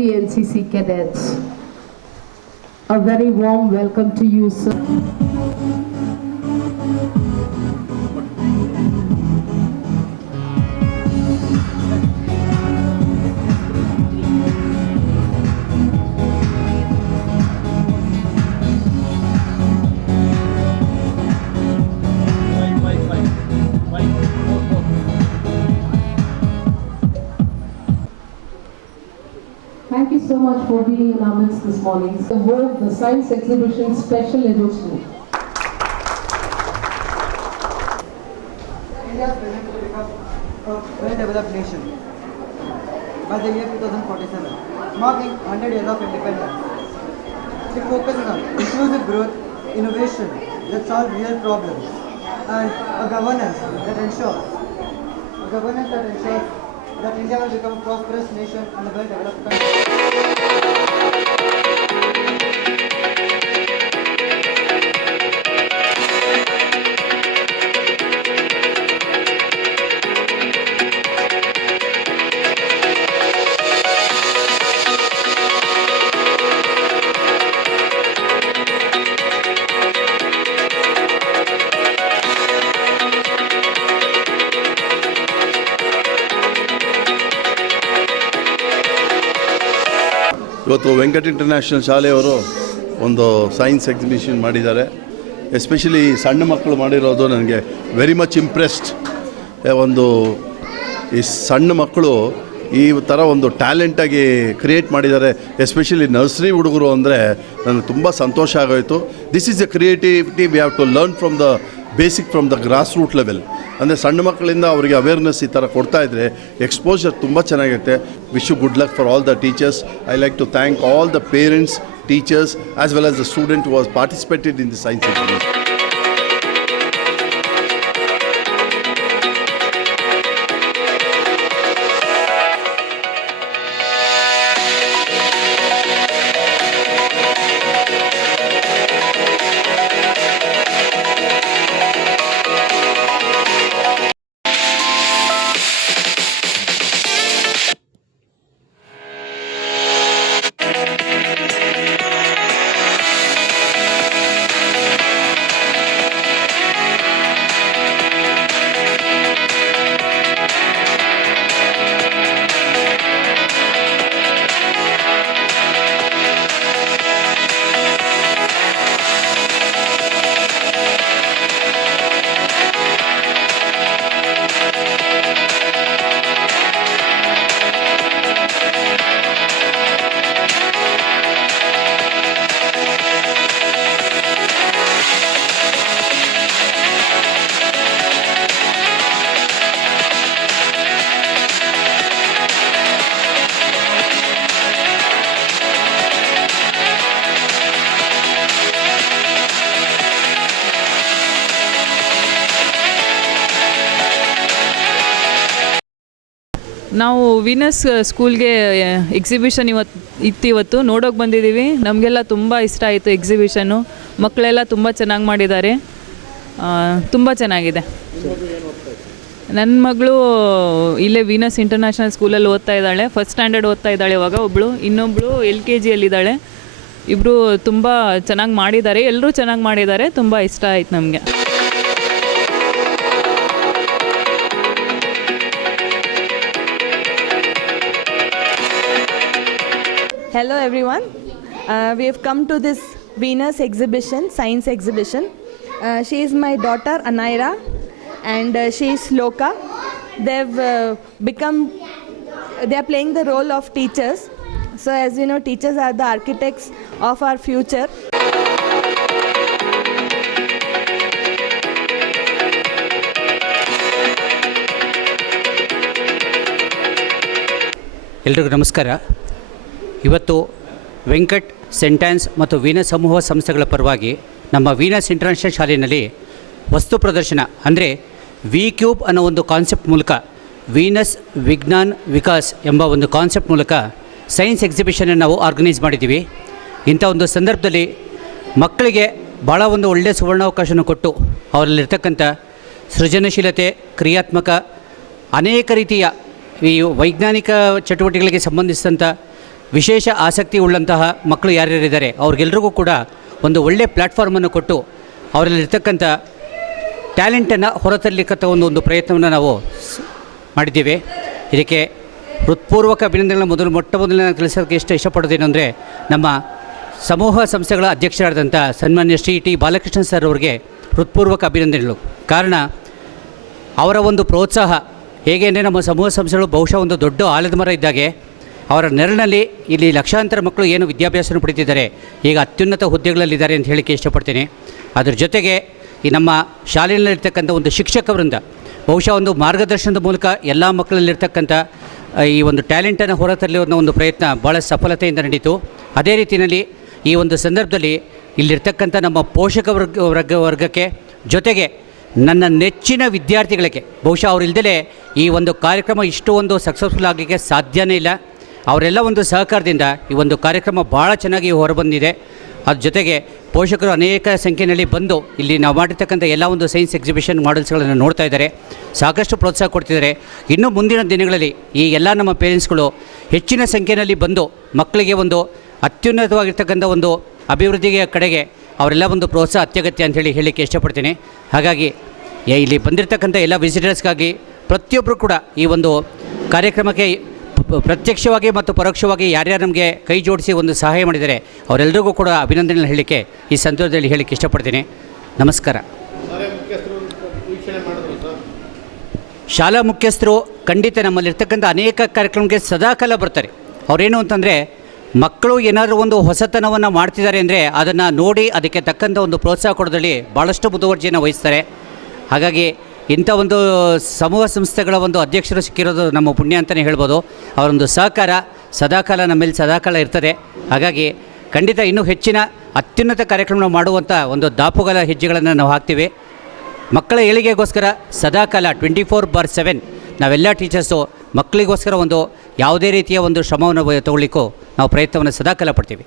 the NCC cadets. A very warm welcome to you, sir. Thank you so much for being in our midst this morning. So, the Science Exhibition Special Edition. India is present to become a well-developed nation by the year 2047, marking 100 years of independence. It focuses on inclusive growth, innovation that solve real problems, and a governance that ensures that India will become a prosperous nation and a well-developed country. ಇವತ್ತು Venkat international ಶಾಲೆಯವರು ಒಂದು science exhibition ಮಾಡಿದ್ದಾರೆ. Especially ಸಣ್ಣ ಮಕ್ಕಳು ಮಾಡಿರೋದು ನನಗೆ very much impressed. ಒಂದು ಈ ಸಣ್ಣ ಮಕ್ಕಳು ಈ ಥರ ಒಂದು ಟ್ಯಾಲೆಂಟಾಗಿ ಕ್ರಿಯೇಟ್ ಮಾಡಿದ್ದಾರೆ. ಎಸ್ಪೆಷಲಿ ನರ್ಸರಿ ಹುಡುಗರು ಅಂದರೆ ನನಗೆ ತುಂಬ ಸಂತೋಷ ಆಗೋಯಿತು. This is a creativity we have to learn from the basic from the grass root level. ಅಂದರೆ ಸಣ್ಣ ಮಕ್ಕಳಿಂದ ಅವರಿಗೆ ಅವೇರ್ನೆಸ್ ಈ ಥರ ಕೊಡ್ತಾಯಿದ್ರೆ ಎಕ್ಸ್ಪೋಜರ್ ತುಂಬ ಚೆನ್ನಾಗಿರುತ್ತೆ. Wish you good luck for all the teachers. I like to thank all the parents, teachers as well as the student who was participated in the science exhibition. ನಾವು Venus ಸ್ಕೂಲ್ಗೆ exhibition ಇವತ್ತು ನೋಡೋಕೆ ಬಂದಿದ್ದೀವಿ. ನಮಗೆಲ್ಲ ತುಂಬ ಇಷ್ಟ ಆಯಿತು ಎಕ್ಸಿಬಿಷನ್ನು. ಮಕ್ಕಳೆಲ್ಲ ತುಂಬ ಚೆನ್ನಾಗಿ ಮಾಡಿದ್ದಾರೆ, ತುಂಬ ಚೆನ್ನಾಗಿದೆ. ನನ್ನ ಮಗಳು ಇಲ್ಲೇ ವೀನಸ್ ಇಂಟರ್ನ್ಯಾಷನಲ್ ಸ್ಕೂಲಲ್ಲಿ ಓದ್ತಾ ಇದ್ದಾಳೆ. ಫಸ್ಟ್ ಸ್ಟ್ಯಾಂಡರ್ಡ್ ಓದ್ತಾ ಇದ್ದಾಳೆ ಇವಾಗ. ಇನ್ನೊಬ್ಬಳು LKGಯಲ್ಲಿದ್ದಾಳೆ. ಇಬ್ಬರು ತುಂಬ ಚೆನ್ನಾಗಿ ಮಾಡಿದ್ದಾರೆ, ಎಲ್ಲರೂ ಚೆನ್ನಾಗಿ ಮಾಡಿದ್ದಾರೆ. ತುಂಬ ಇಷ್ಟ ಆಯ್ತು ನಮಗೆ. Hello everyone, we have come to this Venus exhibition, science exhibition. She is my daughter Anaira and she is Loka. They are playing the role of teachers. So as you know, teachers are the architects of our future. ಎಲ್ರಿಗೂ ನಮಸ್ಕಾರ. ಇವತ್ತು ವೆಂಕಟ್, ಸೆಂಟ್ಯಾನ್ಸ್ ಮತ್ತು Venus ಸಮೂಹ ಸಂಸ್ಥೆಗಳ ಪರವಾಗಿ ನಮ್ಮ Venus international ಶಾಲೆಯಲ್ಲಿ ವಸ್ತು ಪ್ರದರ್ಶನ ಅಂದರೆ V-Cube ಅನ್ನೋ ಒಂದು ಕಾನ್ಸೆಪ್ಟ್ ಮೂಲಕ ವೀನಸ್ ವಿಜ್ಞಾನ್ ವಿಕಾಸ್ ಎಂಬ ಒಂದು ಕಾನ್ಸೆಪ್ಟ್ ಮೂಲಕ ಸೈನ್ಸ್ ಎಕ್ಸಿಬಿಷನನ್ನು ನಾವು ಆರ್ಗನೈಸ್ ಮಾಡಿದ್ದೀವಿ. ಇಂಥ ಒಂದು ಸಂದರ್ಭದಲ್ಲಿ ಮಕ್ಕಳಿಗೆ ಭಾಳ ಒಂದು ಒಳ್ಳೆಯ ಸುವರ್ಣಾವಕಾಶವನ್ನು ಕೊಟ್ಟು ಅವರಲ್ಲಿರ್ತಕ್ಕಂಥ ಸೃಜನಶೀಲತೆ, ಕ್ರಿಯಾತ್ಮಕ, ಅನೇಕ ರೀತಿಯ ಈ ವೈಜ್ಞಾನಿಕ ಚಟುವಟಿಕೆಗಳಿಗೆ ಸಂಬಂಧಿಸಿದಂಥ ವಿಶೇಷ ಆಸಕ್ತಿ ಉಳ್ಳಂತಹ ಮಕ್ಕಳು ಯಾರ್ಯಾರಿದ್ದಾರೆ ಅವ್ರಿಗೆಲ್ರಿಗೂ ಕೂಡ ಒಂದು ಒಳ್ಳೆಯ ಪ್ಲ್ಯಾಟ್ಫಾರ್ಮನ್ನು ಕೊಟ್ಟು ಅವರಲ್ಲಿರ್ತಕ್ಕಂಥ ಟ್ಯಾಲೆಂಟನ್ನು ಹೊರತರಲಿಕ್ಕಂಥ ಒಂದು ಪ್ರಯತ್ನವನ್ನು ನಾವು ಮಾಡಿದ್ದೀವಿ. ಇದಕ್ಕೆ ಹೃತ್ಪೂರ್ವಕ ಅಭಿನಂದನೆಗಳನ್ನ ಮೊದಲು ನಾನು ತಿಳಿಸೋಕ್ಕೆ ಇಷ್ಟಪಡೋದೇನು ಅಂದರೆ ನಮ್ಮ ಸಮೂಹ ಸಂಸ್ಥೆಗಳ ಅಧ್ಯಕ್ಷರಾದಂಥ ಸನ್ಮಾನ್ಯ ಶ್ರೀ ಟಿ ಬಾಲಕೃಷ್ಣ ಸರ್ ಅವರಿಗೆ ಹೃತ್ಪೂರ್ವಕ ಅಭಿನಂದನೆಗಳು. ಕಾರಣ ಅವರ ಒಂದು ಪ್ರೋತ್ಸಾಹ ಹೇಗೆ ಅಂದರೆ ನಮ್ಮ ಸಮೂಹ ಸಂಸ್ಥೆಗಳು ಬಹುಶಃ ಒಂದು ದೊಡ್ಡ ಆಲದ ಮರ ಇದ್ದಾಗೆ ಅವರ ನೆರಳಿನಲ್ಲಿ ಇಲ್ಲಿ ಲಕ್ಷಾಂತರ ಮಕ್ಕಳು ಏನು ವಿದ್ಯಾಭ್ಯಾಸವನ್ನು ಪಡಿತಿದ್ದಾರೆ, ಈಗ ಅತ್ಯುನ್ನತ ಹುದ್ದೆಗಳಲ್ಲಿದ್ದಾರೆ ಅಂತ ಹೇಳಿಕ್ಕೆ ಇಷ್ಟಪಡ್ತೀನಿ. ಅದ್ರ ಜೊತೆಗೆ ಈ ನಮ್ಮ ಶಾಲೆಯಲ್ಲಿರ್ತಕ್ಕಂಥ ಒಂದು ಶಿಕ್ಷಕವರಿಂದ ಬಹುಶಃ ಒಂದು ಮಾರ್ಗದರ್ಶನದ ಮೂಲಕ ಎಲ್ಲ ಮಕ್ಕಳಲ್ಲಿರ್ತಕ್ಕಂಥ ಈ ಒಂದು ಟ್ಯಾಲೆಂಟನ್ನು ಹೊರತರಲಿರೋ ಒಂದು ಪ್ರಯತ್ನ ಭಾಳ ಸಫಲತೆಯಿಂದ ನಡೀತು. ಅದೇ ರೀತಿಯಲ್ಲಿ ಈ ಒಂದು ಸಂದರ್ಭದಲ್ಲಿ ಇಲ್ಲಿರ್ತಕ್ಕಂಥ ನಮ್ಮ ಪೋಷಕ ವರ್ಗಕ್ಕೆ ಜೊತೆಗೆ ನನ್ನ ನೆಚ್ಚಿನ ವಿದ್ಯಾರ್ಥಿಗಳಿಗೆ ಬಹುಶಃ ಅವರಿಲ್ಲದೆ ಈ ಒಂದು ಕಾರ್ಯಕ್ರಮ ಇಷ್ಟು ಒಂದು ಸಕ್ಸಸ್ಫುಲ್ ಆಗಲಿಕ್ಕೆ ಸಾಧ್ಯನೇ ಇಲ್ಲ. ಅವರೆಲ್ಲ ಒಂದು ಸಹಕಾರದಿಂದ ಈ ಒಂದು ಕಾರ್ಯಕ್ರಮ ಭಾಳ ಚೆನ್ನಾಗಿ ಹೊರಬಂದಿದೆ. ಅದ್ರ ಜೊತೆಗೆ ಪೋಷಕರು ಅನೇಕ ಸಂಖ್ಯೆಯಲ್ಲಿ ಬಂದು ಇಲ್ಲಿ ನಾವು ಮಾಡಿರ್ತಕ್ಕಂಥ ಎಲ್ಲ ಒಂದು ಸೈನ್ಸ್ ಎಕ್ಸಿಬಿಷನ್ ಮಾಡೆಲ್ಸ್ಗಳನ್ನು ನೋಡ್ತಾ ಇದ್ದಾರೆ, ಸಾಕಷ್ಟು ಪ್ರೋತ್ಸಾಹ ಕೊಡ್ತಿದ್ದಾರೆ. ಇನ್ನು ಮುಂದಿನ ದಿನಗಳಲ್ಲಿ ಈ ಎಲ್ಲ ನಮ್ಮ ಪೇರೆಂಟ್ಸ್ಗಳು ಹೆಚ್ಚಿನ ಸಂಖ್ಯೆಯಲ್ಲಿ ಬಂದು ಮಕ್ಕಳಿಗೆ ಒಂದು ಅತ್ಯುನ್ನತವಾಗಿರ್ತಕ್ಕಂಥ ಒಂದು ಅಭಿವೃದ್ಧಿಯ ಕಡೆಗೆ ಅವರೆಲ್ಲ ಒಂದು ಪ್ರೋತ್ಸಾಹ ಅತ್ಯಗತ್ಯ ಅಂಥೇಳಿ ಹೇಳಲಿಕ್ಕೆ ಇಷ್ಟಪಡ್ತೀನಿ. ಹಾಗಾಗಿ ಇಲ್ಲಿ ಬಂದಿರತಕ್ಕಂಥ ಎಲ್ಲ ವಿಸಿಟರ್ಸ್ಗಾಗಿ ಪ್ರತಿಯೊಬ್ಬರು ಕೂಡ ಈ ಒಂದು ಕಾರ್ಯಕ್ರಮಕ್ಕೆ ಪ್ರತ್ಯಕ್ಷವಾಗಿ ಮತ್ತು ಪರೋಕ್ಷವಾಗಿ ಯಾರ್ಯಾರು ನಮಗೆ ಕೈ ಜೋಡಿಸಿ ಒಂದು ಸಹಾಯ ಮಾಡಿದ್ದಾರೆ ಅವರೆಲ್ಲರಿಗೂ ಕೂಡ ಅಭಿನಂದನೆ ಹೇಳಲಿಕ್ಕೆ ಈ ಸಂದರ್ಭದಲ್ಲಿ ಹೇಳಲಿಕ್ಕೆ ಇಷ್ಟಪಡ್ತೀನಿ. ನಮಸ್ಕಾರ. ಶಾಲಾ ಮುಖ್ಯಸ್ಥರು ಖಂಡಿತ ನಮ್ಮಲ್ಲಿರ್ತಕ್ಕಂಥ ಅನೇಕ ಕಾರ್ಯಕ್ರಮಕ್ಕೆ ಸದಾಕಾಲ ಬರ್ತಾರೆ. ಅವರೇನು ಅಂತಂದರೆ ಮಕ್ಕಳು ಏನಾದರೂ ಒಂದು ಹೊಸತನವನ್ನು ಮಾಡ್ತಿದ್ದಾರೆ ಅಂದರೆ ಅದನ್ನು ನೋಡಿ ಅದಕ್ಕೆ ತಕ್ಕಂಥ ಒಂದು ಪ್ರೋತ್ಸಾಹ ಕೊಡೋದ್ರಲ್ಲಿ ಭಾಳಷ್ಟು ಮುತುವರ್ಜಿಯನ್ನು ವಹಿಸ್ತಾರೆ. ಹಾಗಾಗಿ ಇಂಥ ಒಂದು ಸಮೂಹ ಸಂಸ್ಥೆಗಳ ಒಂದು ಅಧ್ಯಕ್ಷರು ಸಿಕ್ಕಿರೋದು ನಮ್ಮ ಪುಣ್ಯ ಅಂತಲೇ ಹೇಳ್ಬೋದು. ಅವರೊಂದು ಸಹಕಾರ ಸದಾಕಾಲ ನಮ್ಮಲ್ಲಿ ಸದಾಕಾಲ ಇರ್ತದೆ. ಹಾಗಾಗಿ ಖಂಡಿತ ಇನ್ನೂ ಹೆಚ್ಚಿನ ಅತ್ಯುನ್ನತ ಕಾರ್ಯಕ್ರಮ ಮಾಡುವಂಥ ಒಂದು ದಾಪುಗಾಲ ಹೆಜ್ಜೆಗಳನ್ನು ನಾವು ಹಾಕ್ತೀವಿ. ಮಕ್ಕಳ ಏಳಿಗೆಗೋಸ್ಕರ ಸದಾಕಾಲ 24/7 ನಾವೆಲ್ಲ ಟೀಚರ್ಸು ಮಕ್ಕಳಿಗೋಸ್ಕರ ಒಂದು ಯಾವುದೇ ರೀತಿಯ ಒಂದು ಶ್ರಮವನ್ನು ತಗೊಳ್ಳಿಕ್ಕೂ ನಾವು ಪ್ರಯತ್ನವನ್ನು ಸದಾಕಾಲ ಪಡ್ತೀವಿ.